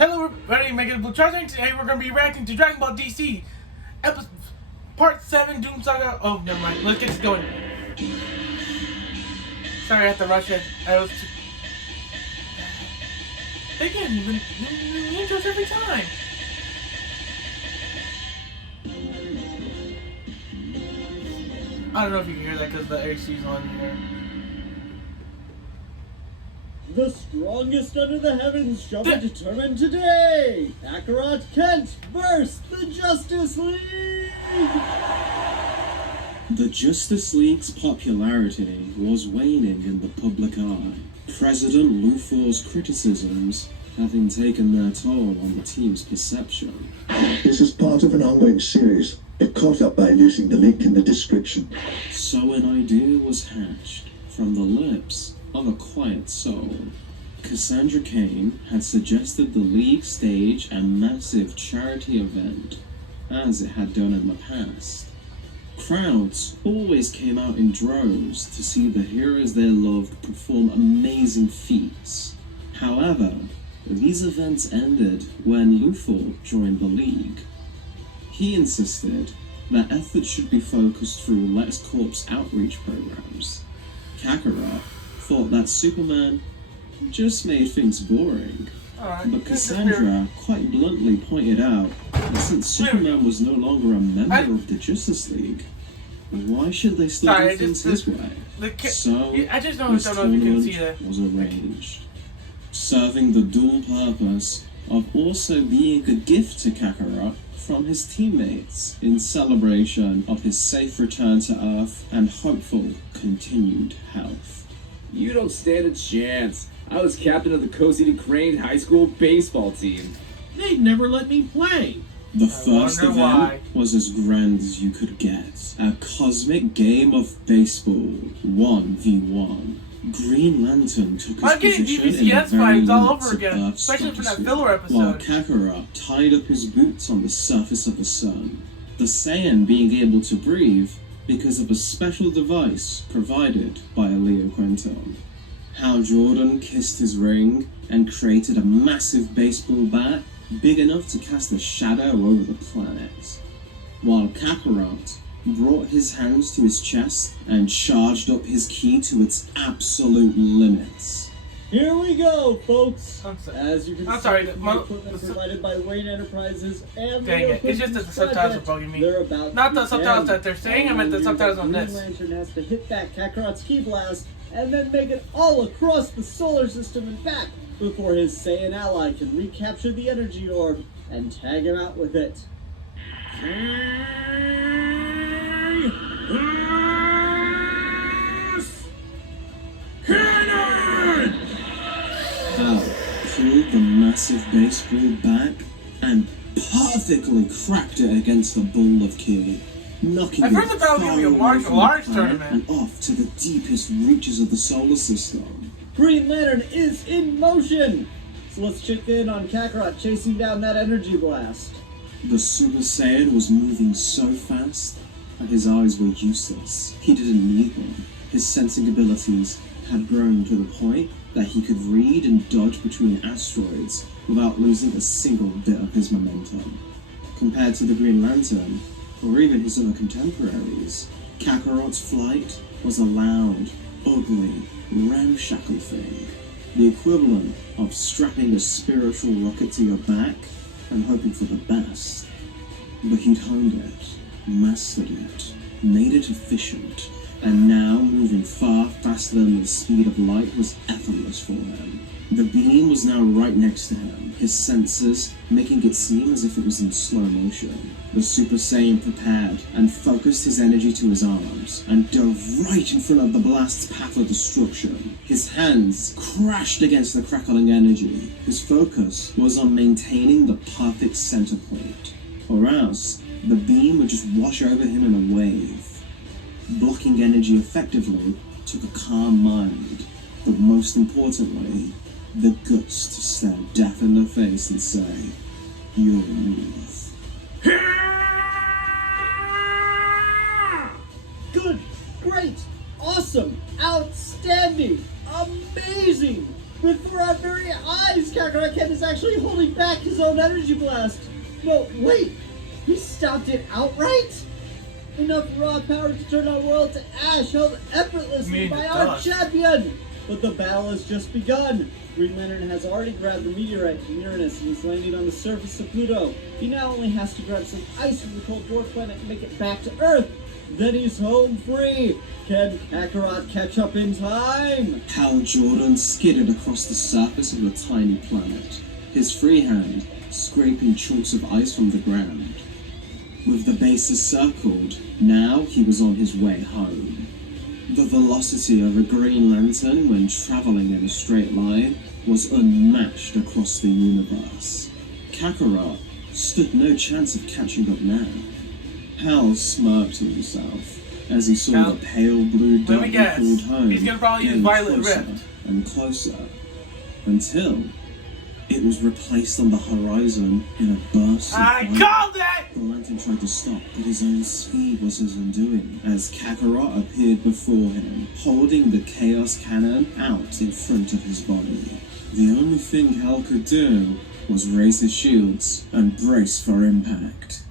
Hello everybody, Megan Blue Charging. Today we're going to be reacting to Dragon Ball DC episode Part 7 Doom Saga. Oh, never mind. Let's get this going. Sorry I had to rush it. They get new intros every time. I don't know if you can hear that because the AC's on there. The strongest under the heavens shall be determined today! Kakarot Kent vs. the Justice League! The Justice League's popularity was waning in the public eye, President Luthor's criticisms having taken their toll on the team's perception. This is part of an ongoing series. Get caught up by using the link in the description. So an idea was hatched from the lips of a quiet soul. Cassandra Cain had suggested the League stage a massive charity event, as it had done in the past. Crowds always came out in droves to see the heroes they loved perform amazing feats. However, these events ended when Luthor joined the League. He insisted that efforts should be focused through LexCorp's outreach programs. Kakarot thought that Superman just made things boring. But Cassandra quite bluntly pointed out that since Superman was no longer a member of the Justice League, why should they still do things his way? So, this tournament was arranged, serving the dual purpose of also being a gift to Kakarot from his teammates in celebration of his safe return to Earth and hopeful continued health. You don't stand a chance. I was captain of the City Crane High School baseball team. They'd never let me play. The first event was as grand as you could get. A cosmic game of baseball, 1v1. Green Lantern took his position in the very limits of Earth's stratosphere, while Kakarot tied up his boots on the surface of the sun. The Saiyan being able to breathe because of a special device provided by Leo Quinton. Hal Jordan kissed his ring and created a massive baseball bat big enough to cast a shadow over the planet, while Kakarot brought his hands to his chest and charged up his ki to its absolute limits. Here we go, folks! As you can see, sorry, the equipment provided by Wayne Enterprises and dang it, it's just that the subtitles are bugging me. Not the subtitles that they're saying, I meant the subtitles on this. Green Lantern has to hit back Kakarot's ki blast and then make it all across the solar system and back before his Saiyan ally can recapture the energy orb and tag him out with it. Hal pulled the massive baseball back and perfectly cracked it against the ball of ki, knocking it far away from the planet and off to the deepest reaches of the solar system. Green Lantern is in motion! So let's check in on Kakarot chasing down that energy blast. The Super Saiyan was moving so fast that his eyes were useless. He didn't need them. His sensing abilities had grown to the point that he could read and dodge between asteroids without losing a single bit of his momentum. Compared to the Green Lantern, or even his other contemporaries, Kakarot's flight was a loud, ugly, ramshackle thing. The equivalent of strapping a spiritual rocket to your back and hoping for the best. But he'd honed it, mastered it, made it efficient, and now moving far faster than the speed of light was effortless for him. The beam was now right next to him, his sensors making it seem as if it was in slow motion. The Super Saiyan prepared and focused his energy to his arms and dove right in front of the blast's path of destruction. His hands crashed against the crackling energy. His focus was on maintaining the perfect center point, or else the beam would just wash over him in a wave. Blocking energy effectively took a calm mind, but most importantly, the guts to stare death in the face and say, "You'll move." Good, great, awesome, outstanding, amazing! Before our very eyes, Kakarot Ken is actually holding back his own energy blast. No, wait! He stopped it outright? Enough raw power to turn our world to ash, held effortlessly by our champion! But the battle has just begun. Green Lantern has already grabbed the meteorite from Uranus and he's landing on the surface of Pluto. He now only has to grab some ice from the cold dwarf planet and make it back to Earth. Then he's home free. Can Kakarot catch up in time? Hal Jordan skidded across the surface of the tiny planet, his free hand scraping chunks of ice from the ground. With the bases circled, now he was on his way home. The velocity of a Green Lantern when travelling in a straight line was unmatched across the universe. Kakarot stood no chance of catching up now. Hal smirked to himself as he saw the pale blue dot he called home He's gonna probably use getting Violet closer Rift. and closer, until it was replaced on the horizon in a burst of I light. called it! The lantern tried to stop, but his own speed was his undoing, as Kakarot appeared before him, holding the Chaos Cannon out in front of his body. The only thing Hal could do was raise his shields and brace for impact.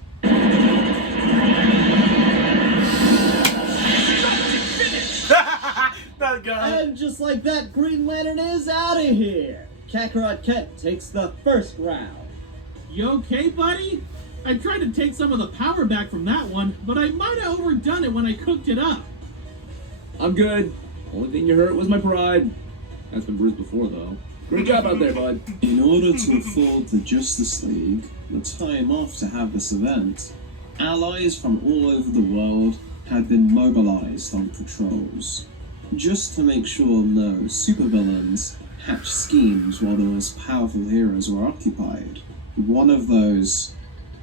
That guy. And just like that, Green Lantern is out of here. Kakarot Kent takes the first round. You okay, buddy? I tried to take some of the power back from that one, but I might have overdone it when I cooked it up. I'm good. Only thing you hurt was my pride. That's been bruised before, though. Great job out there, bud. In order to afford the Justice League the time off to have this event, allies from all over the world had been mobilized on patrols, just to make sure no supervillains hatched schemes while the most powerful heroes were occupied. One of those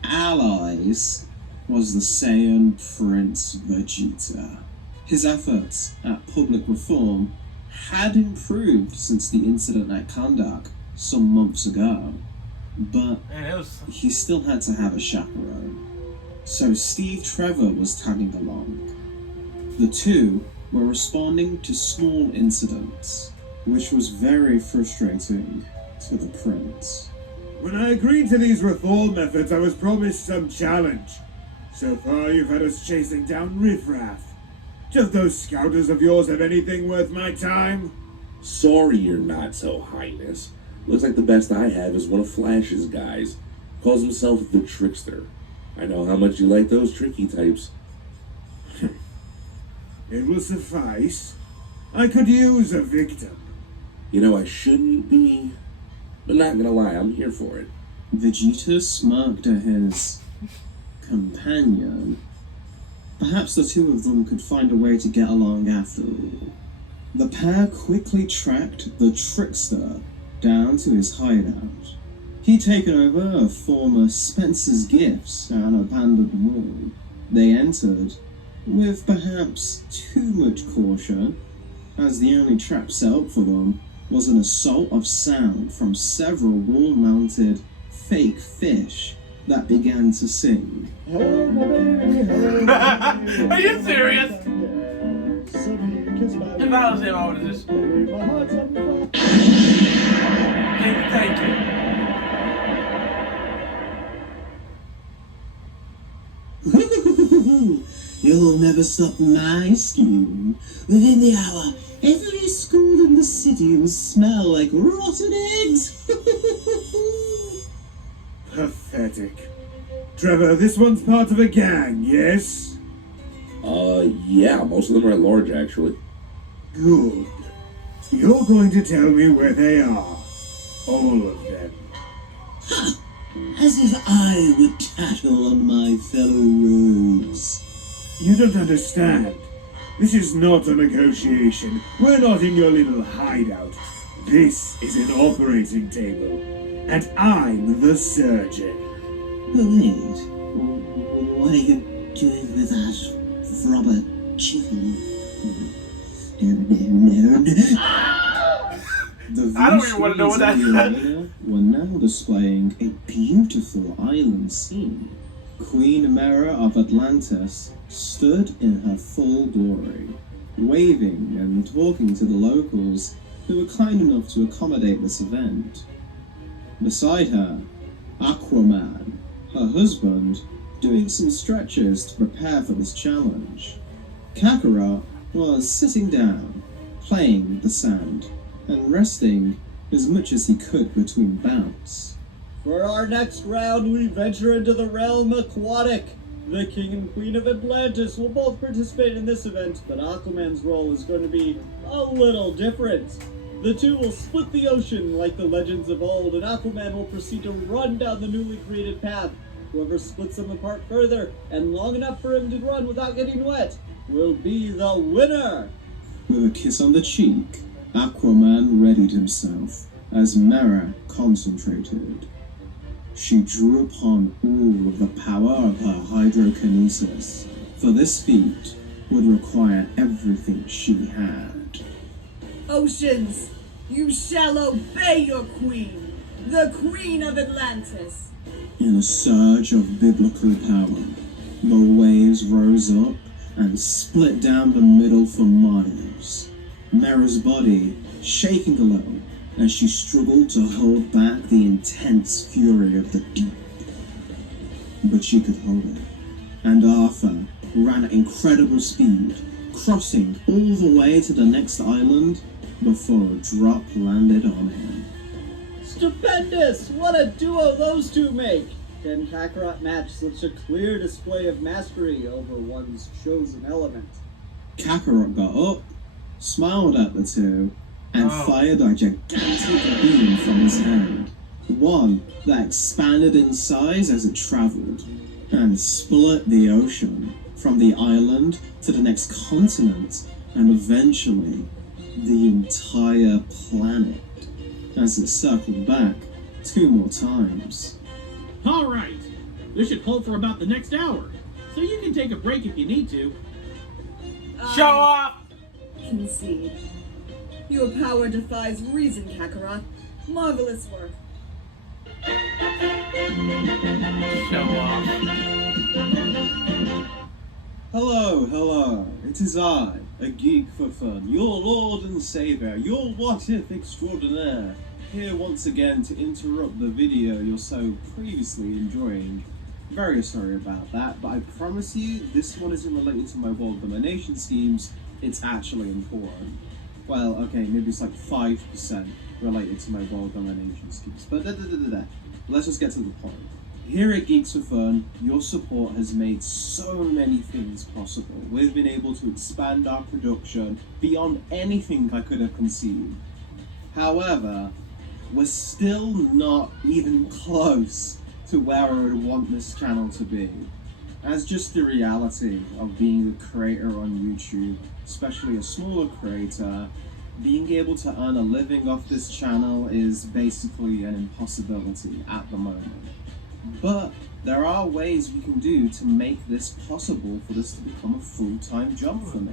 allies was the Saiyan Prince Vegeta. His efforts at public reform had improved since the incident at Kandak some months ago, but he still had to have a chaperone. So Steve Trevor was tagging along. The two were responding to small incidents, which was very frustrating to the prince. When I agreed to these reform efforts, I was promised some challenge. So far, you've had us chasing down riffraff. Just those scouters of yours have anything worth my time? Sorry, Your Not So Highness. Looks like the best I have is one of Flash's guys. Calls himself the Trickster. I know how much you like those tricky types. It will suffice. I could use a victim. You know, I shouldn't be, but not gonna lie, I'm here for it. Vegeta smirked at his companion. Perhaps the two of them could find a way to get along after all. The pair quickly tracked the Trickster down to his hideout. He'd taken over a former Spencer's Gifts at an abandoned mall. They entered with perhaps too much caution, as the only trap set up for them was an assault of sound from several wall-mounted fake fish that began to sing. Are you serious? If I was him, I would have just... Thank you. You'll never stop my scheme. Within the hour, every school in the city will smell like rotten eggs. Pathetic. Trevor, this one's part of a gang, yes? Yeah, most of them are at large, actually. Good. You're going to tell me where they are. All of them. As if I would tattle on my fellow rogues. You don't understand. This is not a negotiation. We're not in your little hideout. This is an operating table. And I'm the surgeon. Wait, what are you doing with that Robert chicken? No. The I don't even want to know what that arena were now displaying a beautiful island scene. Queen Mera of Atlantis stood in her full glory, waving and talking to the locals who were kind enough to accommodate this event. Beside her, Aquaman, her husband, doing some stretches to prepare for this challenge. Kakarot was sitting down, playing with the sand, and resting as much as he could between bouts. For our next round, we venture into the realm aquatic. The King and Queen of Atlantis will both participate in this event, but Aquaman's role is going to be a little different. The two will split the ocean like the legends of old, and Aquaman will proceed to run down the newly created path. Whoever splits them apart further, and long enough for him to run without getting wet, will be the winner! With a kiss on the cheek, Aquaman readied himself as Mera concentrated. She drew upon all of the power of her hydrokinesis, for this feat would require everything she had. Oceans, you shall obey your queen, the Queen of Atlantis. In a surge of biblical power, the waves rose up and split down the middle for miles. Mera's body shaking a little as she struggled to hold back the intense fury of the deep. But she could hold it, and Arthur ran at incredible speed, crossing all the way to the next island before a drop landed on him. Stupendous! What a duo those two make! Can Kakarot match such a clear display of mastery over one's chosen element? Kakarot got up, smiled at the two, and fired a gigantic beam from his hand, one that expanded in size as it traveled, and split the ocean from the island to the next continent, and eventually the entire planet, as it circled back 2 more times. Alright, this should hold for about the next hour, so you can take a break if you need to. Show off! Concede. Your power defies reason, Kakarot. Marvelous work. Show off. Hello, it is I, a geek for fun, your lord and saviour, your what-if extraordinaire, here once again to interrupt the video you're so previously enjoying. Very sorry about that, but I promise you, this one isn't related to my world domination schemes, it's actually important. Well, okay, maybe it's like 5% related to my world domination schemes, but let's just get to the point. Here at Geeks for Fun, your support has made so many things possible. We've been able to expand our production beyond anything I could have conceived. However, we're still not even close to where I would want this channel to be. As just the reality of being a creator on YouTube, especially a smaller creator, being able to earn a living off this channel is basically an impossibility at the moment. But there are ways we can do to make this possible for this to become a full-time job for me.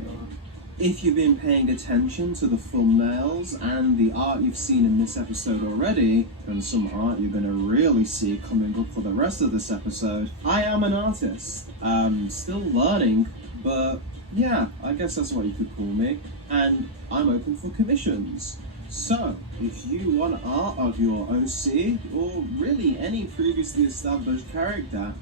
If you've been paying attention to the thumbnails and the art you've seen in this episode already, and some art you're going to really see coming up for the rest of this episode, I am an artist. Still learning, but yeah, I guess that's what you could call me. And I'm open for commissions. So, if you want art of your OC, or really any previously established character,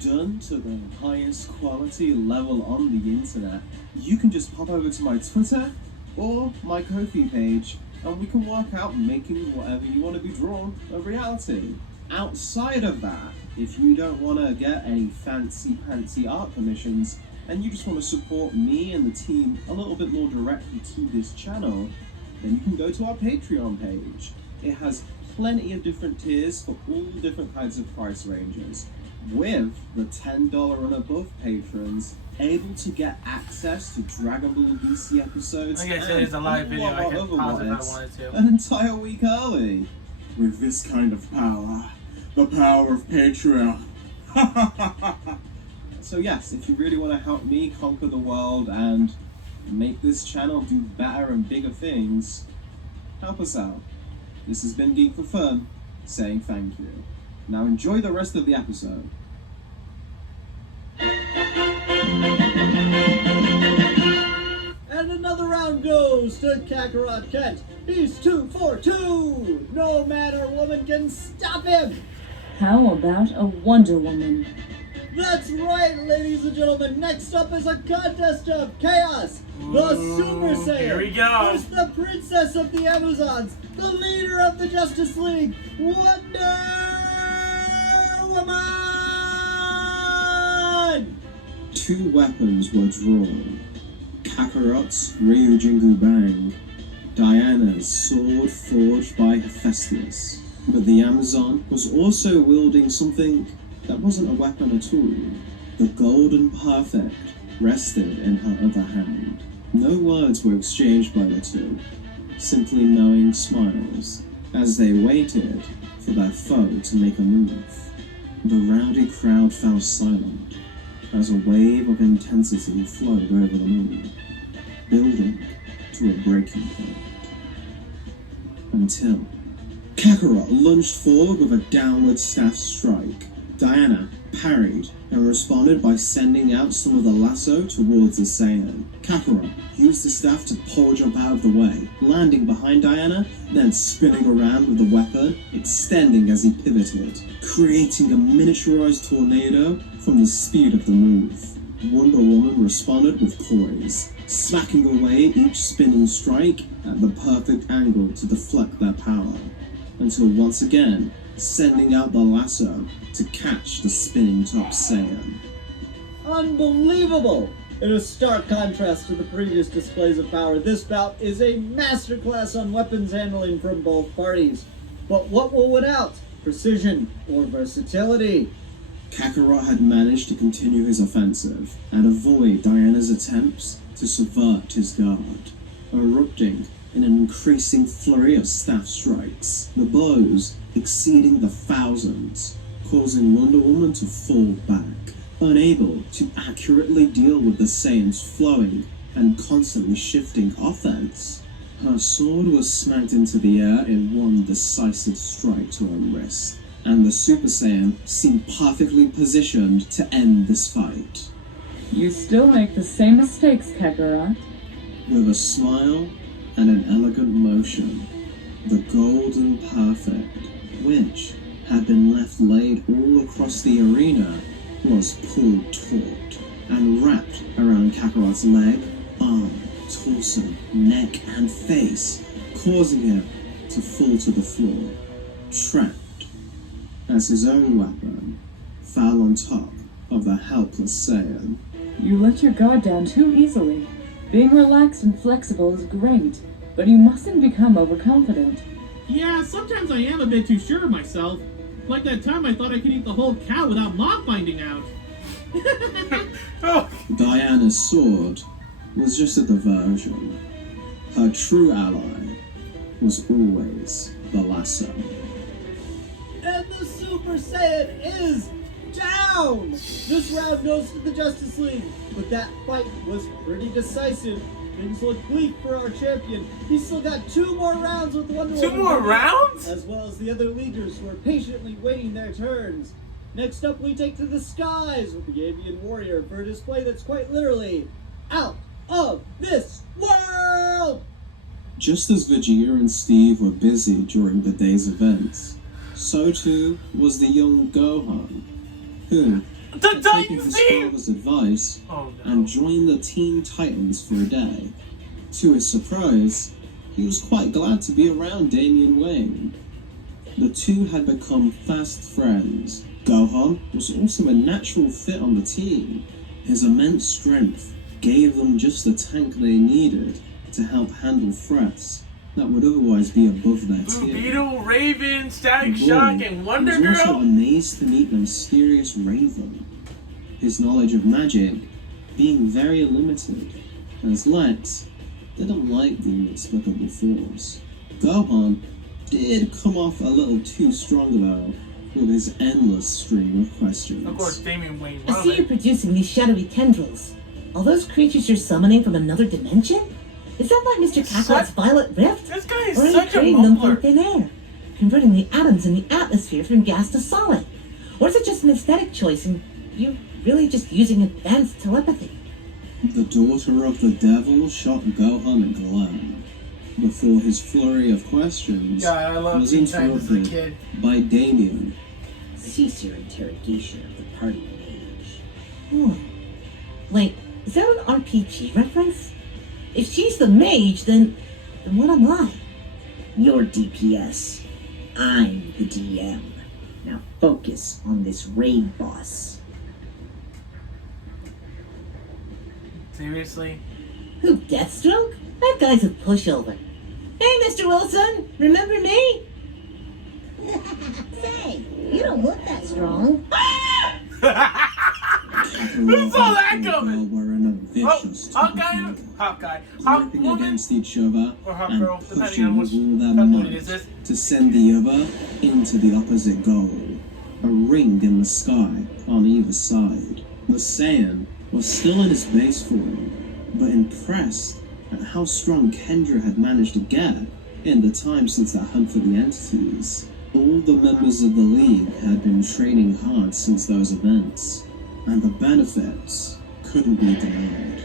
done to the highest quality level on the internet, you can just pop over to my Twitter or my Ko-fi page, and we can work out making whatever you want to be drawn a reality. Outside of that, if you don't want to get any fancy art commissions, and you just want to support me and the team a little bit more directly to this channel, then you can go to our Patreon page. It has plenty of different tiers for all different kinds of price ranges, with the $10 and above patrons able to get access to Dragon Ball DC episodes Like I said, it's a live video. I can pause if I wanted to. an entire week early. With this kind of power, the power of Patreon. So yes, if you really want to help me conquer the world and make this channel do better and bigger things, help us out. This has been Geek for Fun, saying thank you. Now enjoy the rest of the episode. And another round round goes to Kakarot Kent. He's 2 for 2. No man or woman can stop him. How about a Wonder Woman? That's right, ladies and gentlemen. Next up is a contest of chaos. The Super Saiyan. Here we go. Is the princess of the Amazons, the leader of the Justice League, Wonder Woman. 2 weapons were drawn. Kakarot's Ryu Jingu Bang, Diana's sword forged by Hephaestus. But the Amazon was also wielding something that wasn't a weapon at all. The Golden Perfect rested in her other hand. No words were exchanged by the two, simply knowing smiles as they waited for their foe to make a move. The rowdy crowd fell silent as a wave of intensity flowed over the moon, building to a breaking point. Until Kakarot lunged forward with a downward staff strike. Diana parried and responded by sending out some of the lasso towards the Saiyan. Kakarot used the staff to pole jump out of the way, landing behind Diana, then spinning around with the weapon, extending as he pivoted, creating a miniaturized tornado from the speed of the move. Wonder Woman responded with poise, smacking away each spinning strike at the perfect angle to deflect their power, until once again sending out the lasso to catch the spinning top Saiyan. Unbelievable! In a stark contrast to the previous displays of power, this bout is a masterclass on weapons handling from both parties. But what will win out? Precision or versatility? Kakarot had managed to continue his offensive and avoid Diana's attempts to subvert his guard, erupting in an increasing flurry of staff strikes, the blows exceeding the thousands, causing Wonder Woman to fall back, unable to accurately deal with the Saiyan's flowing and constantly shifting offense. Her sword was smacked into the air in one decisive strike to her wrist, and the Super Saiyan seemed perfectly positioned to end this fight. You still make the same mistakes, Kakarot. With a smile and an elegant motion, the Golden Perfect, which had been left laid all across the arena, was pulled taut and wrapped around Kakarot's leg, arm, torso, neck, and face, causing him to fall to the floor, trapped, as his own weapon fell on top of the helpless Saiyan. You let your guard down too easily. Being relaxed and flexible is great, but you mustn't become overconfident. Yeah, sometimes I am a bit too sure of myself. Like that time I thought I could eat the whole cow without Mom finding out. Diana's sword was just a diversion. Her true ally was always the lasso. And the Super Saiyan is down! This round goes to the Justice League, but that fight was pretty decisive. Things look bleak for our champion. He's still got 2 more rounds with Wonder Woman. 2 more rounds? As well as the other leaguers who are patiently waiting their turns. Next up, we take to the skies with the Avian Warrior for a display that's quite literally out of this world! Just as Vegeta and Steve were busy during the day's events, so too was the young Gohan, who had taken his father's advice and joined the Teen Titans for a day. To his surprise, he was quite glad to be around Damian Wayne. The two had become fast friends. Gohan was also a natural fit on the team. His immense strength gave them just the tank they needed to help handle threats that would otherwise be above their tier. Beetle, Raven, Static Shock, and Wonder was also Girl? amazed to meet the mysterious Raven. His knowledge of magic being very limited, as Lex didn't like the inexplicable force. Gohan did come off a little too strong though, with his endless stream of questions. Of course, Damian Wayne. I see you're producing these shadowy tendrils. Are those creatures you're summoning from another dimension? Is that like Mr. Kakarot's Violet Rift? This guy is or are you such a creating them from mumbler. thin air, converting the atoms in the atmosphere from gas to solid? Or is it just an aesthetic choice and you really just using advanced telepathy? The daughter of the devil shot Gohan glum before his flurry of questions Yeah, I love was Teen Titans as a interrupted kid. by Damien. Cease your interrogation of the party mage. Wait, is that an RPG reference? If she's the mage, then what am I? You're DPS. I'm the DM. Now focus on this raid boss. Seriously? Who, Deathstroke? That guy's a pushover. Hey, Mr. Wilson, remember me? Say, you don't look that strong. Who saw that coming? Were in a vicious Hawkeye? ripping against each other Or Hawk and Girl, depending pushing on with which all their company it might is. to send the other into the opposite goal. A ring in the sky on either side. The Saiyan was still in his base form, but impressed at how strong Kendra had managed to get in the time since that hunt for the entities. All the members of the League had been training hard since those events, and the benefits couldn't be denied.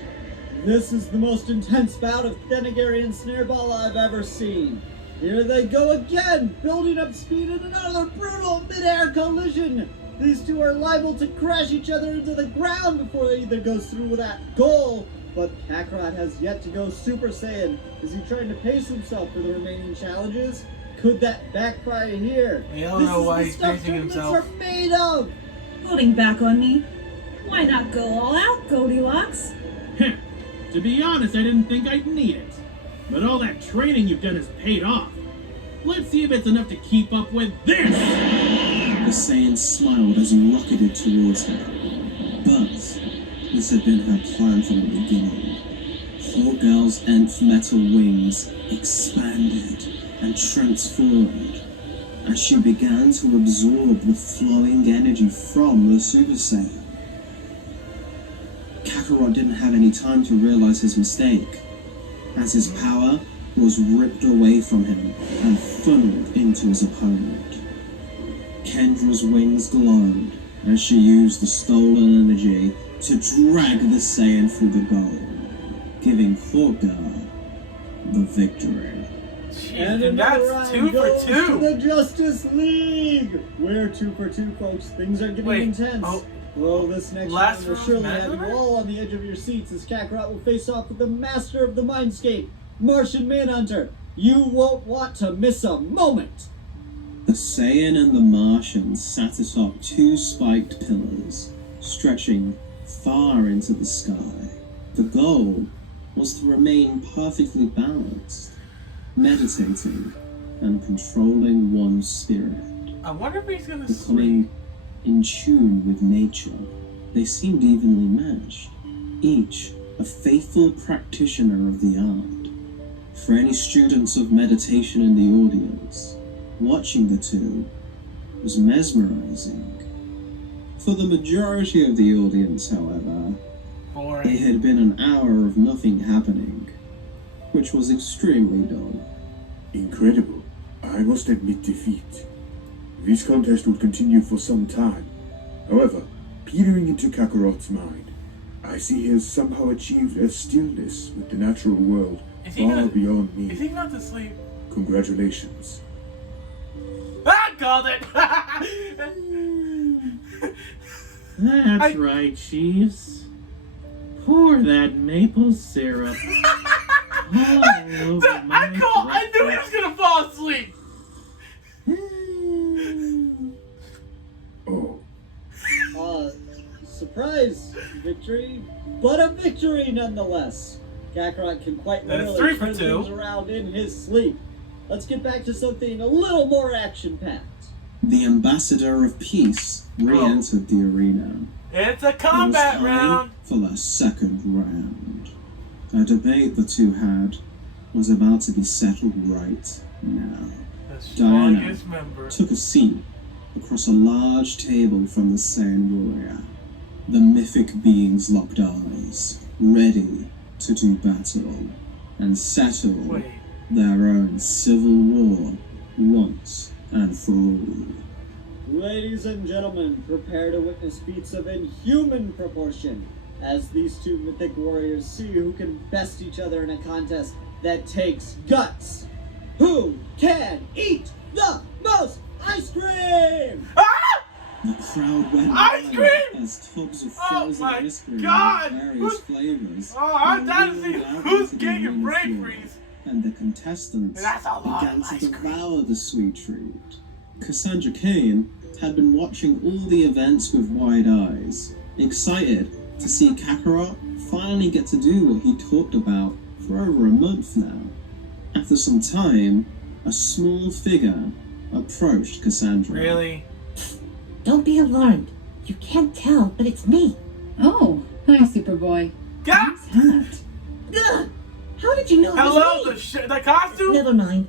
This is the most intense bout of Thenagarian Snareball I've ever seen. Here they go again, building up speed in another brutal mid-air collision. These two are liable to crash each other into the ground before they either go through with that goal. But Kakarot has yet to go Super Saiyan. Is he trying to pace himself for the remaining challenges? Could that backfire here? I don't know why he's pacing himself. Are made of. Holding back on me? Why not go all out, Goldilocks? To be honest, I didn't think I'd need it. But all that training you've done has paid off. Let's see if it's enough to keep up with this! The Saiyan smiled as he rocketed towards her. But this had been her plan from the beginning. Poor girl's nth metal wings expanded and transformed as she began to absorb the flowing energy from the Super Saiyan. Kakarot didn't have any time to realize his mistake, as his power was ripped away from him and funneled into his opponent. Kendra's wings glowed as she used the stolen energy to drag the Saiyan through the goal, giving Hawkgirl the victory. And that's round 2 for goes 2. to the Justice League. We're 2 for 2, folks. Things are getting intense. Well, this next round will surely have you all on the edge of your seats as Kakarot will face off with the master of the Mindscape, Martian Manhunter. You won't want to miss a moment. The Saiyan and the Martian sat atop two spiked pillars, stretching far into the sky. The goal was to remain perfectly balanced, meditating and controlling one's spirit, I wonder if he's gonna becoming in tune with nature. They seemed evenly matched, each a faithful practitioner of the art. For any students of meditation in the audience, watching the two was mesmerizing. For the majority of the audience, however, it had been an hour of nothing happening, which was extremely dull. Incredible. I must admit defeat. This contest will continue for some time. However, peering into Kakarot's mind, I see he has somehow achieved a stillness with the natural world far beyond me. Is he not to sleep? Congratulations. I called it! That's right, Chiefs. Pour that maple syrup all over my I knew he was gonna fall asleep! Surprise victory, but a victory nonetheless. Kakarot can quite That's literally 3 for turn 2. things around in his sleep. Let's get back to something a little more action-packed. The Ambassador of Peace re-entered the arena. It's a combat round! For the second round. A debate the two had was about to be settled right now. Diana Strongest member. took a seat across a large table from the Saiyan warrior. The mythic beings locked eyes, ready to do battle and settle their own civil war once and for all. Ladies and gentlemen, prepare to witness feats of inhuman proportion. as these two mythic warriors see who can best each other in a contest that takes guts. Who can eat the most ice cream? The crowd went Ice wild cream! as tubs of Oh frozen my ice cream God! of various Who's- flavors. Oh, I'm down to see rolled out who's into the getting arena brain floor, freeze. and the contestants That's a lot began of to ice cream. devour the sweet treat. Cassandra Cain had been watching all the events with wide eyes, excited to see Kakarot finally get to do what he talked about for over a month now. After some time, a small figure approached Cassandra. Really? Don't be alarmed. You can't tell, but it's me. Oh, hi, Superboy. God! Nice hat. Ugh! How did you know it Hello, was me? the costume? Never mind.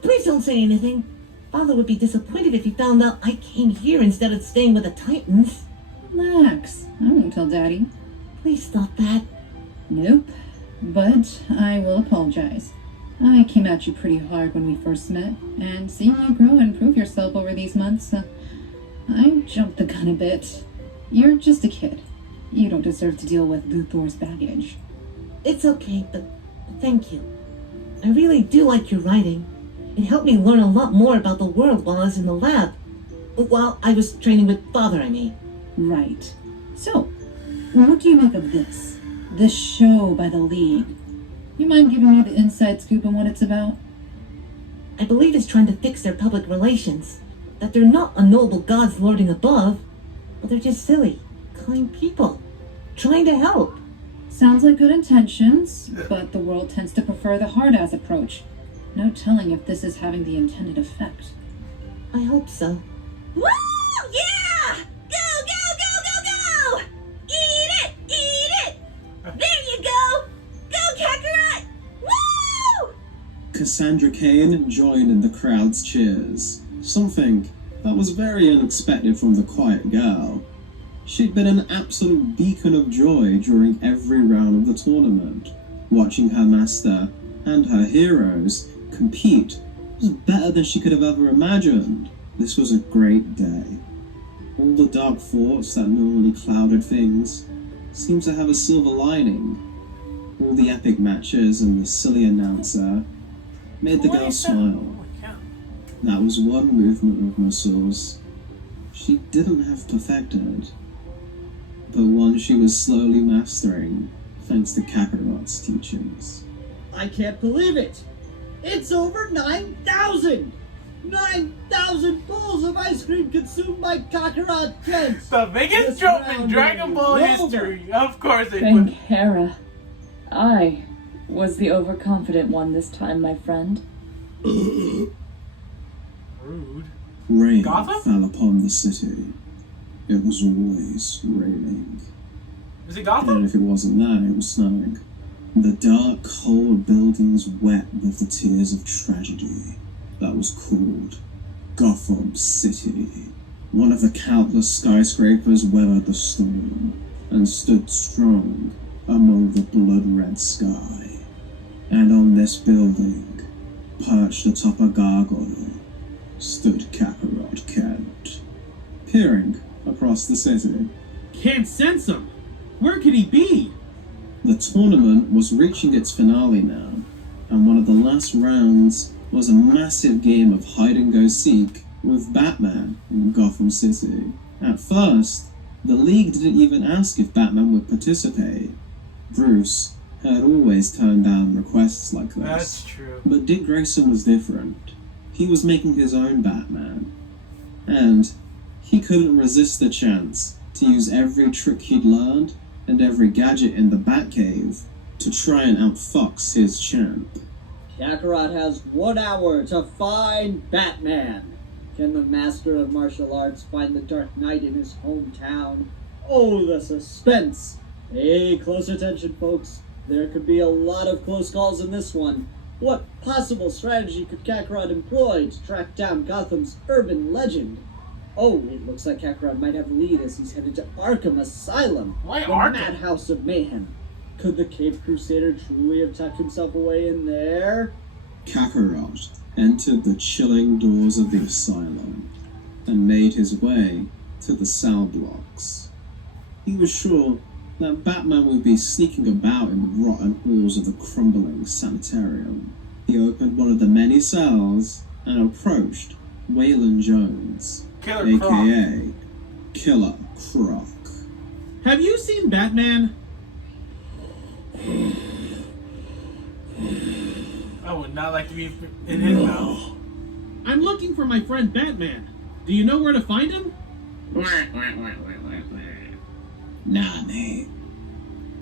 Please don't say anything. Father would be disappointed if he found out I came here instead of staying with the Titans. Relax. I won't tell Daddy. Please stop that. Nope. But I will apologize. I came at you pretty hard when we first met, and seeing you grow and prove yourself over these months, I jumped the gun a bit. You're just a kid. You don't deserve to deal with Luthor's baggage. It's okay, but thank you. I really do like your writing. It helped me learn a lot more about the world while I was in the lab. While I was training with Father, I mean. Right. So, what do you make of this? This show by the League? You mind giving me the inside scoop on what it's about? I believe it's trying to fix their public relations. That they're not unknowable gods lording above, but they're just silly, kind people. Trying to help. Sounds like good intentions, but the world tends to prefer the hard-ass approach. No telling if this is having the intended effect. I hope so. Woo! Yeah! Go, go, go, go, go! Eat it! Eat it! There you go! Go, Kakarot! Woo! Cassandra Cain joined in the crowd's cheers, something that was very unexpected from the quiet girl. She'd been an absolute beacon of joy during every round of the tournament. Watching her master and her heroes compete was better than she could have ever imagined. This was a great day. All the dark thoughts that normally clouded things seemed to have a silver lining. All the epic matches and the silly announcer made the girl smile. That was one movement of muscles she didn't have perfected, but one she was slowly mastering thanks to Kakarot's teachings. I can't believe it! It's over 9,000! 9,000 bowls of ice cream consumed by Kakarot Kent! The biggest This jump in round Dragon is Ball global. history. Of course they Thank would. Hera. I was the overconfident one this time, my friend. Rude. Rain Gotham? fell upon the city. It was always raining. Is it And Gotham? if it wasn't that, it was snowing. The dark, cold buildings wet with the tears of tragedy that was called Gotham City. One of the countless skyscrapers weathered the storm and stood strong among the blood-red sky. And on this building, perched atop a gargoyle, stood Kakarot Kent, peering across the city. Can't sense him. Where could he be? The tournament was reaching its finale now, and one of the last rounds was a massive game of hide-and-go-seek with Batman in Gotham City. At first, the League didn't even ask if Batman would participate. Bruce had always turned down requests like this. That's true. But Dick Grayson was different. He was making his own Batman. And he couldn't resist the chance to use every trick he'd learned and every gadget in the Batcave to try and outfox his champ. Kakarot has 1 hour to find Batman. Can the master of martial arts find the Dark Knight in his hometown? Oh, the suspense! Pay close attention, folks. There could be a lot of close calls in this one. What possible strategy could Kakarot employ to track down Gotham's urban legend? Oh, it looks like Kakarot might have a lead as he's headed to Arkham Asylum, Why the Arkham? madhouse of mayhem. Could the Cape Crusader truly have tucked himself away in there? Kakarot entered the chilling doors of the asylum and made his way to the cell blocks. He was sure that Batman would be sneaking about in the rotten halls of the crumbling sanitarium. He opened one of the many cells and approached Waylon Jones, Killer Croc. aka Killer Croc. Have you seen Batman? I would not like to be in his mouth. I'm looking for my friend Batman. Do you know where to find him? Nah, mate.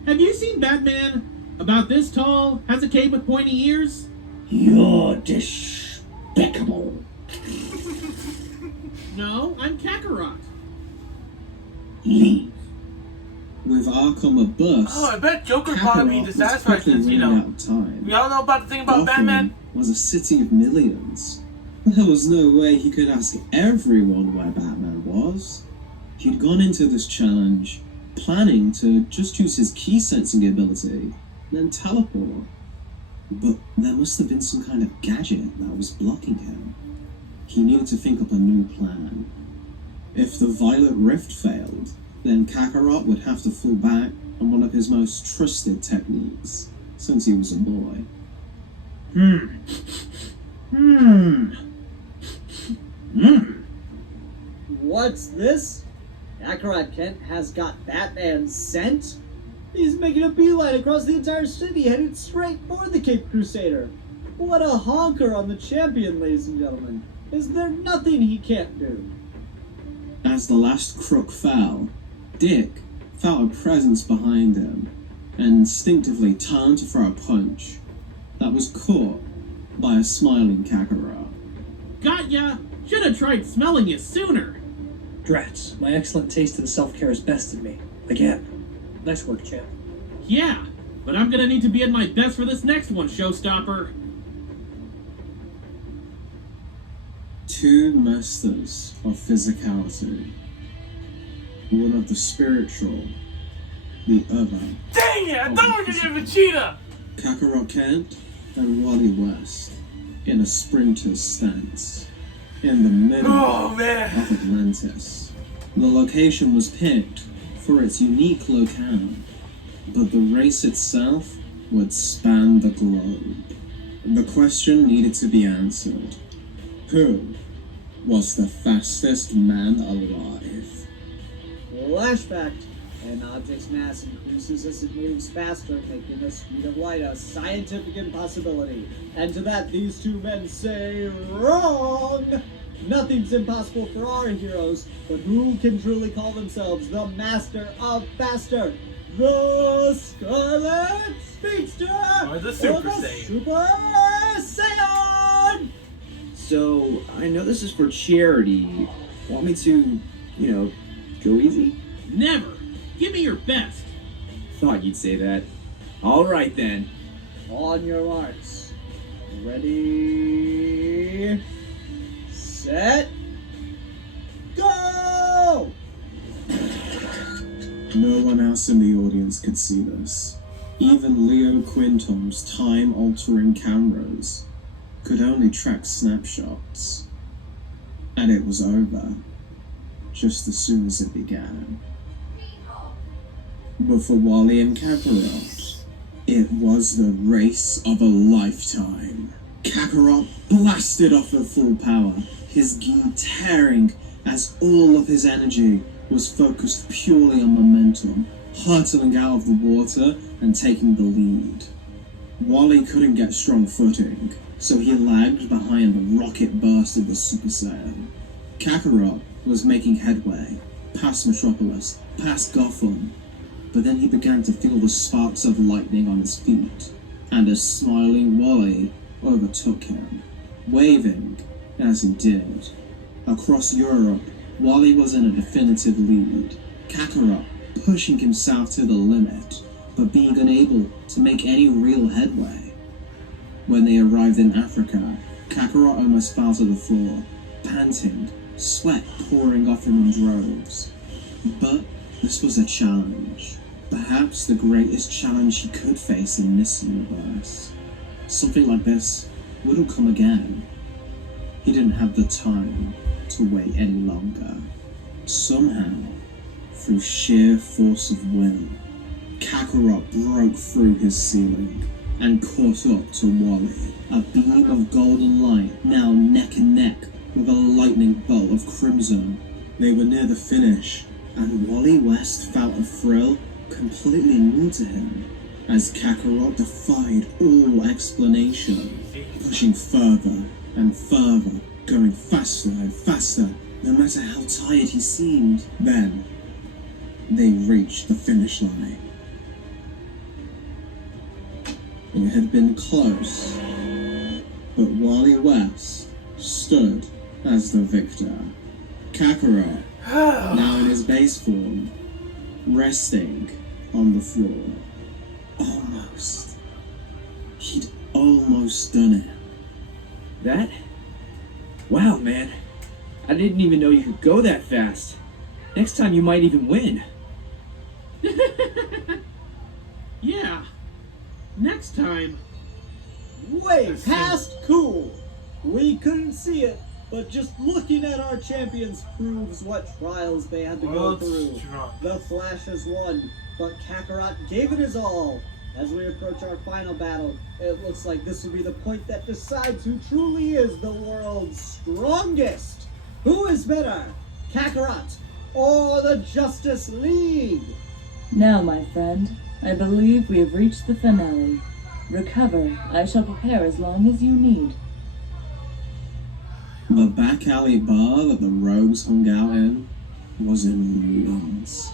Have you seen Batman? About this tall, has a cape with pointy ears? You're despicable. No, I'm Kakarot. Leave. With Arkham abuzz, Oh, I bet Joker probably be Kakarot was dissatisfied quickly since, running out of time. we all know about the thing about Gotham Batman. was a city of millions. There was no way he could ask everyone where Batman was. He'd gone into this challenge planning to just use his key sensing ability, then teleport. But there must have been some kind of gadget that was blocking him. He needed to think up a new plan. If the Violet Rift failed, then Kakarot would have to fall back on one of his most trusted techniques, since he was a boy. What's this? Kakarot Kent has got Batman sent? He's making a beeline across the entire city, headed straight for the Cape Crusader. What a honker on the champion, ladies and gentlemen. Is there nothing he can't do? As the last crook fell, Dick felt a presence behind him and instinctively turned to throw a punch that was caught by a smiling Kakarot. Got ya! Should have tried smelling you sooner. Drats, my excellent taste in self-care has bested me. Again. Nice work, champ. Yeah, but I'm gonna need to be at my best for this next one, showstopper. Two masters of physicality. One of the spiritual, the other. Dang it! I thought we were gonna give Vegeta! Kakarot Kent and Wally West in a sprinter's stance in the middle Oh, man. of Atlantis. The location was picked for its unique locale, but the race itself would span the globe. The question needed to be answered. Who was the fastest man alive? Flashback. An object's mass increases as it moves faster, making the speed of light a scientific impossibility. And to that, these two men say, wrong! Nothing's impossible for our heroes, but who can truly call themselves the master of faster? The Scarlet Speedster! Or the Super Or the Saiyan. Super Saiyan! So, I know this is for charity. Want me to, go easy? Never! Give me your best! Thought you'd say that. Alright then. On your marks. Ready... Set... Go! No one else in the audience could see this. Even Leo Quintom's time-altering cameras could only track snapshots. And it was over, just as soon as it began. But for Wally and Kakarot, it was the race of a lifetime. Kakarot blasted off at full power, his gi tearing as all of his energy was focused purely on momentum, hurtling out of the water and taking the lead. Wally couldn't get strong footing, so he lagged behind the rocket burst of the Super Saiyan. Kakarot was making headway, past Metropolis, past Gotham, but then he began to feel the sparks of lightning on his feet, and a smiling Wally overtook him, waving as he did. Across Europe, Wally was in a definitive lead, Kakarot pushing himself to the limit, but being unable to make any real headway. When they arrived in Africa, Kakarot almost fell to the floor, panting, sweat pouring off him in droves. But this was a challenge. Perhaps the greatest challenge he could face in this universe. Something like this wouldn't come again. He didn't have the time to wait any longer. Somehow, through sheer force of will, Kakarot broke through his ceiling and caught up to Wally, a beam of golden light now neck and neck with a lightning bolt of crimson. They were near the finish, and Wally West felt a thrill completely new to him as Kakarot defied all explanation, pushing further and further, going faster and faster, no matter how tired he seemed. Then, they reached the finish line. It had been close, but Wally West stood as the victor. Kakarot, now in his base form, resting on the floor. Almost. He'd almost done it. That? Wow, man. I didn't even know you could go that fast. Next time you might even win. Yeah. Next time. Way past cool! We couldn't see it, but just looking at our champions proves what trials they had to go through. The Flash has won, but Kakarot gave it his all. As we approach our final battle, it looks like this will be the point that decides who truly is the world's strongest. Who is better, Kakarot or the Justice League? Now, my friend, I believe we have reached the finale. Recover. I shall prepare as long as you need. The back alley bar that the rogues hung out in was in ruins.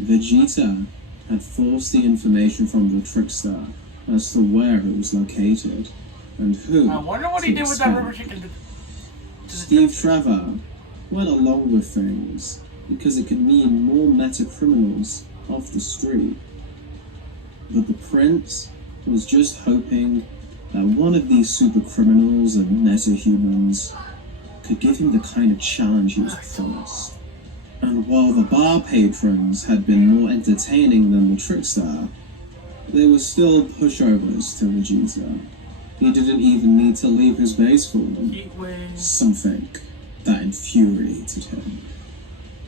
Vegeta had forced the information from the trickster as to where it was located and who. I wonder what he did with that rubber chicken. Steve Trevor went along with things because it could mean more meta criminals off the street. But the prince was just hoping that one of these super criminals and meta-humans could give him the kind of challenge he was promised. And while the bar patrons had been more entertaining than the trickster, they were still pushovers to Vegeta. He didn't even need to leave his base form. Something that infuriated him.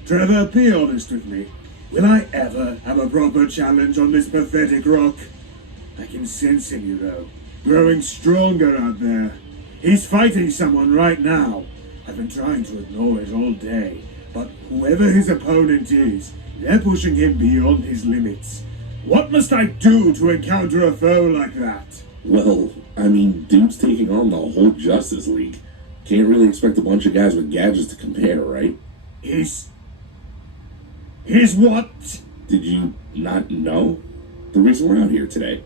Trevor, be honest with me. Will I ever have a proper challenge on this pathetic rock? I can sense him, you know, growing stronger out there. He's fighting someone right now. I've been trying to ignore it all day, but whoever his opponent is, they're pushing him beyond his limits. What must I do to encounter a foe like that? Well, I mean, dude's taking on the whole Justice League. Can't really expect a bunch of guys with gadgets to compare, right? He's what? Did you not know? The reason we're out here today.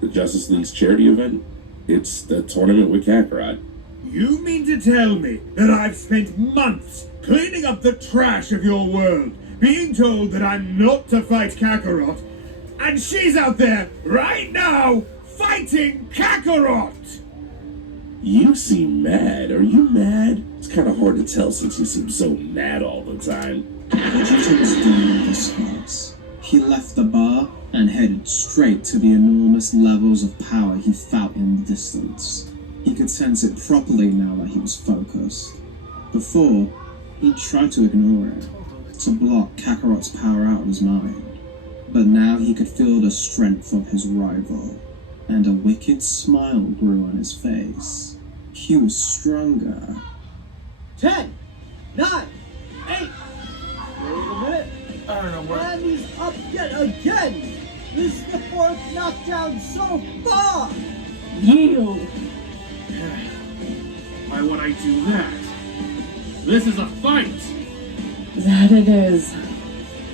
The Justice League's charity event. It's the tournament with Kakarot. You mean to tell me that I've spent months cleaning up the trash of your world, being told that I'm not to fight Kakarot, and she's out there right now fighting Kakarot? You seem mad. Are you mad? It's kind of hard to tell since you seem so mad all the time. Vegeta was done with this class. He left the bar and headed straight to the enormous levels of power he felt in the distance. He could sense it properly now that he was focused. Before, he tried to ignore it, to block Kakarot's power out of his mind. But now he could feel the strength of his rival, and a wicked smile grew on his face. He was stronger. 10, 9, 8. Wait a minute. I don't know what. And he's up yet again. This is the fourth knockdown so far. Yield. Why would I do that? This is a fight. That it is.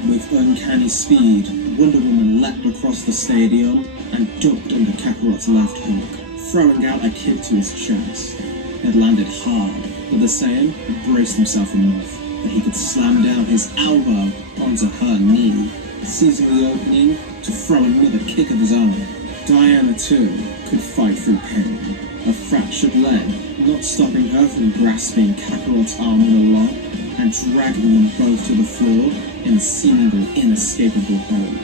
With uncanny speed, Wonder Woman leapt across the stadium and ducked under Kakarot's left hook, throwing out a kick to his chest. It landed hard, but the Saiyan had braced himself enough that he could slam down his elbow onto her knee, seizing the opening to throw another kick of his own. Diana, too, could fight through pain, a fractured leg not stopping her from grasping Kakarot's arm with a lock and dragging them both to the floor in a seemingly inescapable hold.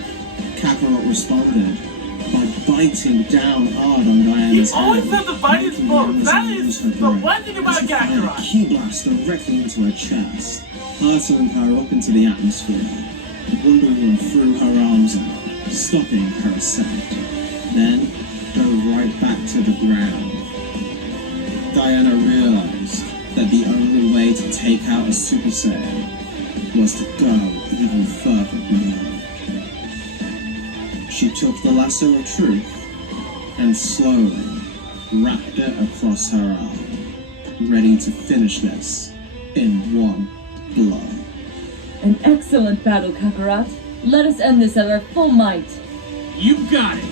Kakarot responded by biting down hard on Diana's He always hand, said the fight is close. That is the one thing about a Kakarot. key blast directly into her chest, hurtling her up into the atmosphere. Wonder Woman threw her arms out, stopping her ascent, then dove right back to the ground. Diana realized that the only way to take out a Super Saiyan was to go even further below. She took the lasso of truth and slowly wrapped it across her arm, ready to finish this in one blow. An excellent battle, Kakarot. Let us end this at our full might. You got it!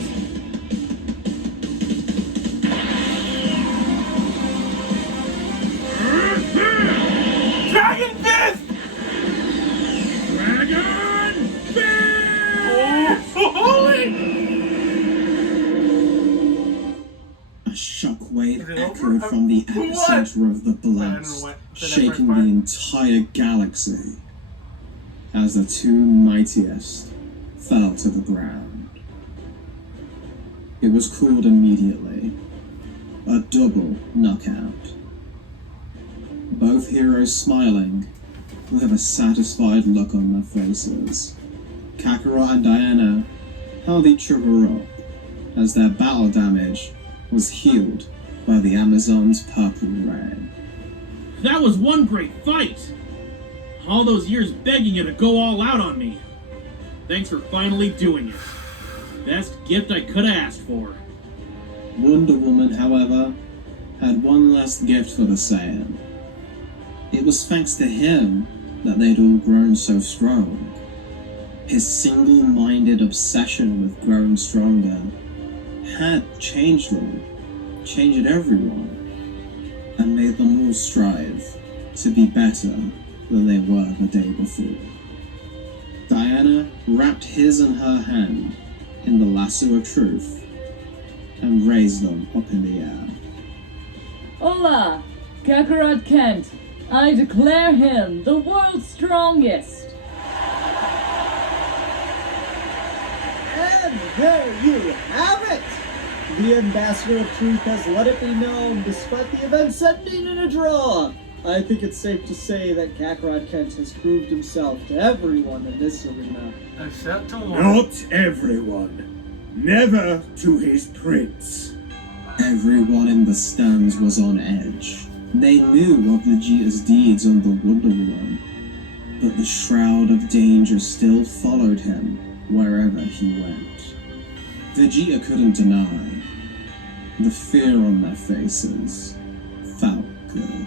Dragon Fist! Dragon Fist! Oh, holy! A shockwave Is it over? echoed from the Who won? epicenter of the blast, what- the first shaking part? the entire galaxy as the two mightiest fell to the ground. It was called immediately a double knockout. Both heroes smiling with a satisfied look on their faces. Kakarot and Diana held each other up as their battle damage was healed by the Amazon's purple ray. That was one great fight! All those years begging you to go all out on me. Thanks for finally doing it. Best gift I could have asked for. Wonder Woman, however, had one last gift for the Saiyan. It was thanks to him that they'd all grown so strong. His single-minded obsession with growing stronger had changed them, changed everyone, and made them all strive to be better than they were the day before. Diana wrapped his and her hand in the lasso of truth and raised them up in the air. Hola! Kakarot Kent! I declare him the world's strongest! And there you have it! The Ambassador of Truth has let it be known, despite the events ending in a draw. I think it's safe to say that Kakarot Kent has proved himself to everyone in this arena. Except to one. Not everyone. Never to his prince. Everyone in the stands was on edge. They knew of Vegeta's deeds under Wonder Woman, but the shroud of danger still followed him wherever he went. Vegeta couldn't deny. The fear on their faces felt good.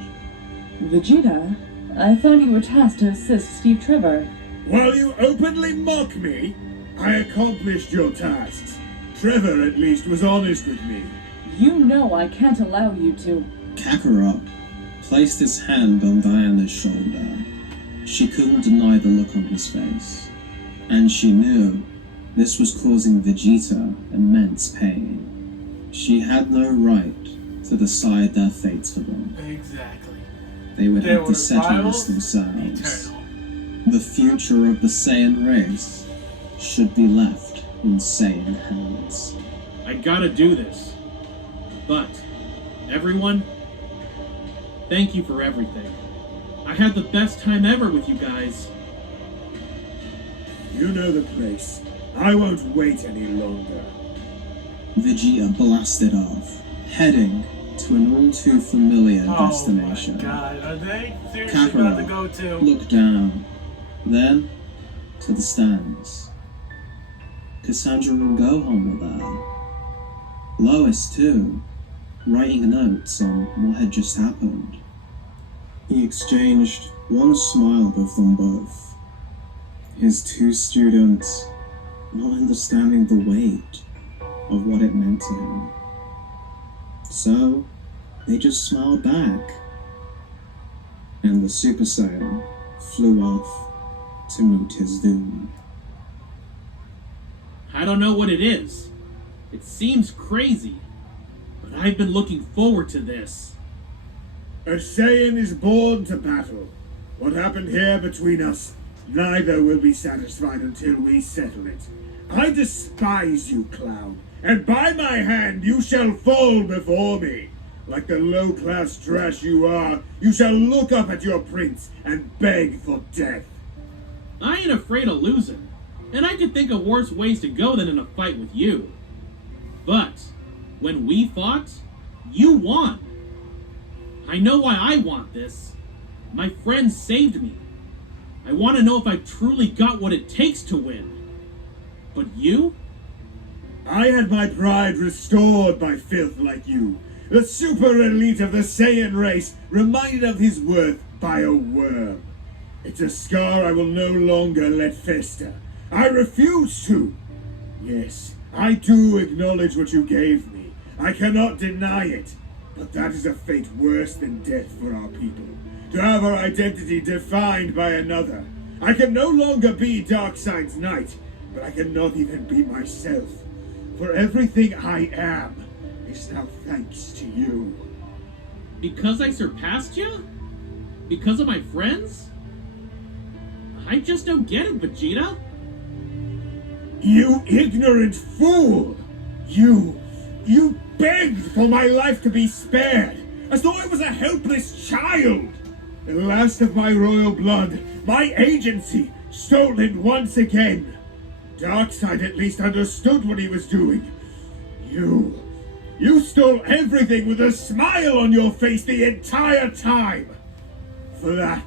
Vegeta, I thought you were tasked to assist Steve Trevor. While you openly mock me, I accomplished your tasks. Trevor, at least, was honest with me. You know I can't allow you to. Kakarot placed his hand on Diana's shoulder. She couldn't deny the look on his face, and she knew this was causing Vegeta immense pain. She had no right to decide their fates for them. Exactly. They would They have were to settle rivals, this themselves. eternal. The future of the Saiyan race should be left in Saiyan hands. I gotta do this. But, everyone, thank you for everything. I had the best time ever with you guys. You know the place. I won't wait any longer. Vegeta blasted off, heading to an all-too-familiar destination. Oh my god, are they seriously about to go Kakarot to? looked down, then to the stands. Cassandra and Gohan were there. Lois, too, writing notes on what had just happened. He exchanged one smile with them both. His two students not understanding the weight of what it meant to him. So, they just smiled back. And the Super Saiyan flew off to meet his doom. I don't know what it is. It seems crazy. But I've been looking forward to this. A Saiyan is born to battle. What happened here between us, neither will be satisfied until we settle it. I despise you, clown, and by my hand you shall fall before me. Like the low-class trash you are, you shall look up at your prince and beg for death. I ain't afraid of losing. And I could think of worse ways to go than in a fight with you. But when we fought, you won. I know why I want this. My friend saved me. I want to know if I've truly got what it takes to win. But you? I had my pride restored by filth like you. The super elite of the Saiyan race, reminded of his worth by a worm. It's a scar I will no longer let fester. I refuse to. Yes, I do acknowledge what you gave me. I cannot deny it. But that is a fate worse than death for our people. To have our identity defined by another. I can no longer be Darkseid's knight, but I cannot even be myself. For everything I am is now thanks to you. Because I surpassed you? Because of my friends? I just don't get it, Vegeta. You ignorant fool! You begged for my life to be spared, as though I was a helpless child! The last of my royal blood, my agency, stolen once again. Darkseid at least understood what he was doing. You stole everything with a smile on your face the entire time! For that,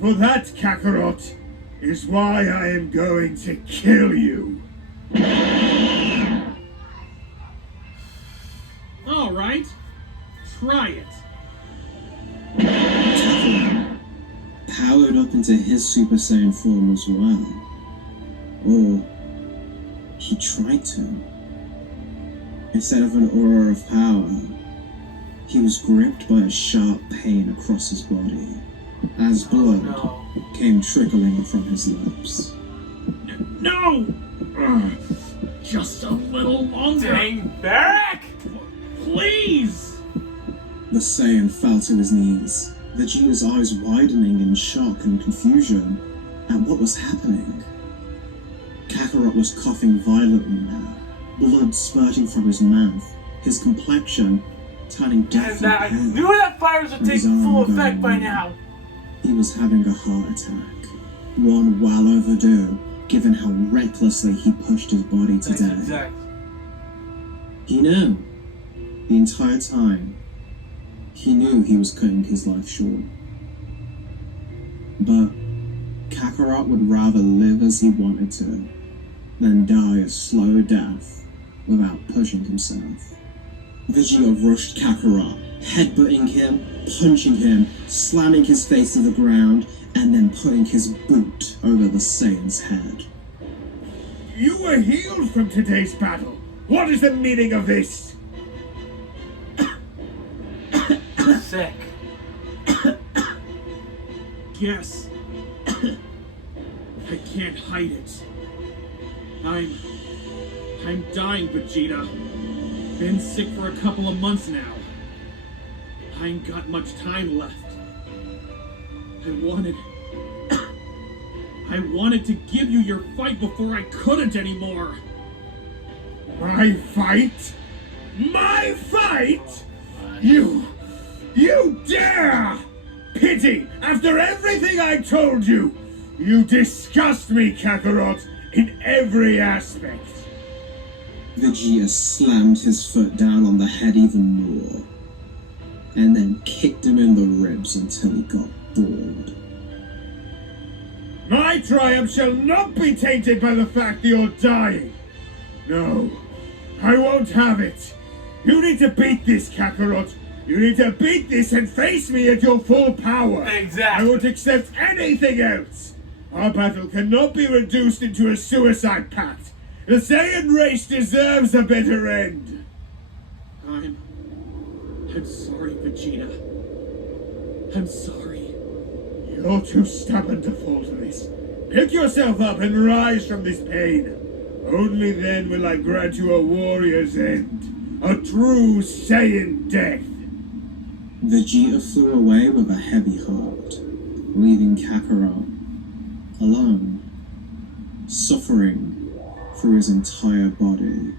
Kakarot, is why I am going to kill you. All right, try it. Powered up into his Super Saiyan form as well. Or he tried to. Instead of an aura of power, he was gripped by a sharp pain across his body, as blood came trickling from his lips. No! Just a little longer. Dang, Barrack! Please! The Saiyan fell to his knees, Vegeta's eyes widening in shock and confusion at what was happening. Kakarot was coughing violently now, blood spurting from his mouth, his complexion turning deathly I pale. knew that fires would take His arm full going effect by numb. now. He was having a heart attack, one well overdue, given how recklessly he pushed his body today. Exactly. He knew, the entire time, he knew he was cutting his life short. But Kakarot would rather live as he wanted to, than die a slow death without pushing himself. Vegeta rushed Kakarot, headbutting him, punching him, slamming his face to the ground, and then putting his boot over the Saiyan's head. You were healed from today's battle. What is the meaning of this? Sick. Yes. I can't hide it. I'm dying, Vegeta. Been sick for a couple of months now. I ain't got much time left. I wanted to give you your fight before I couldn't anymore. My fight? My fight? You dare! Pity! After everything I told you! You disgust me, Kakarot, in every aspect. Vegeta slammed his foot down on the head even more, and then kicked him in the ribs until he got bored. My triumph shall not be tainted by the fact that you're dying. No, I won't have it. You need to beat this, Kakarot. You need to beat this and face me at your full power. Exactly. I won't accept anything else. Our battle cannot be reduced into a suicide pact. The Saiyan race deserves a better end. I'm sorry, Vegeta. I'm sorry. You're too stubborn to fall to this. Pick yourself up and rise from this pain. Only then will I grant you a warrior's end. A true Saiyan death. Vegeta flew away with a heavy heart, leaving Kakarot alone, suffering through his entire body,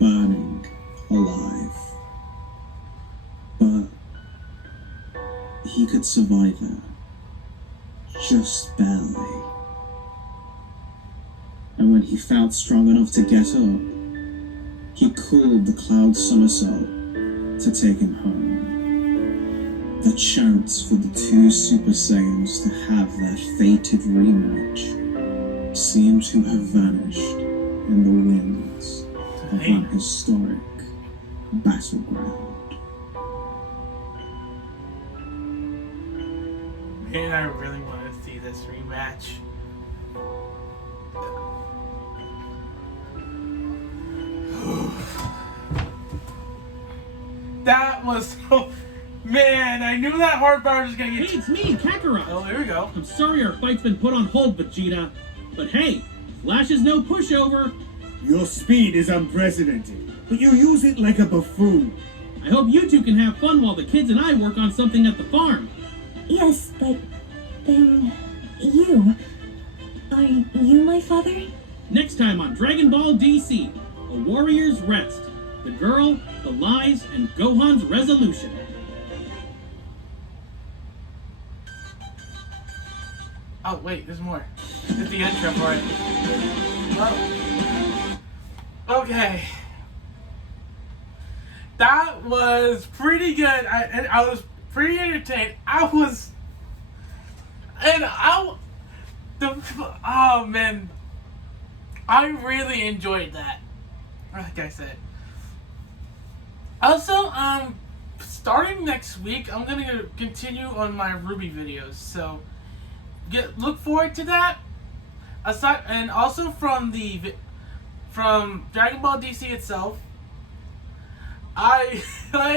burning alive. But he could survive it, just barely. and when he felt strong enough to get up, he called the Cloud Somersault to take him home. The chance for the two Super Saiyans to have their fated rematch seemed to have vanished in the winds of an historic battleground. Man, I really want to see this rematch. That was so... Man, I knew that hard power was gonna get... Hey, it's me, Kakarot! Oh, here we go. I'm sorry our fight's been put on hold, Vegeta. But hey, Flash is no pushover. Your speed is unprecedented, but you use it like a buffoon. I hope you two can have fun while the kids and I work on something at the farm. Yes, but then you. Are you my father? Next time on Dragon Ball DC, A Warrior's Rest. The girl, the lies, and Gohan's resolution. Oh, wait, there's more. It's the intro for it. Well, okay. That was pretty good. I was pretty entertained. Oh man, I really enjoyed that. Like I said. Also, starting next week, I'm gonna continue on my Ruby videos. So, look forward to that. Aside, and also from Dragon Ball DC itself, I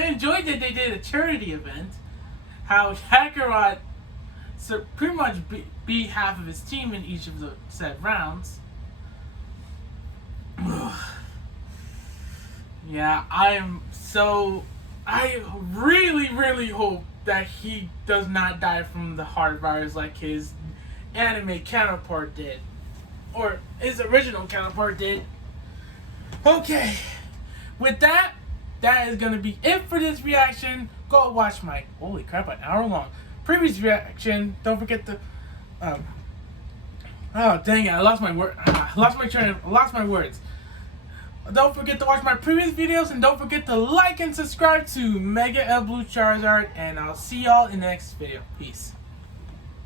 enjoyed that they did a charity event. How Kakarot pretty much beat half of his team in each of the said rounds. Yeah, I really, really hope that he does not die from the heart virus like his anime counterpart did. Or his original counterpart did. Okay. With that, that is going to be it for this reaction. Go watch my, holy crap, an hour long previous reaction. Don't forget to, oh dang it, I lost my words. Don't forget to watch my previous videos, and don't forget to like and subscribe to Mega L Blue Charizard, and I'll see y'all in the next video. Peace.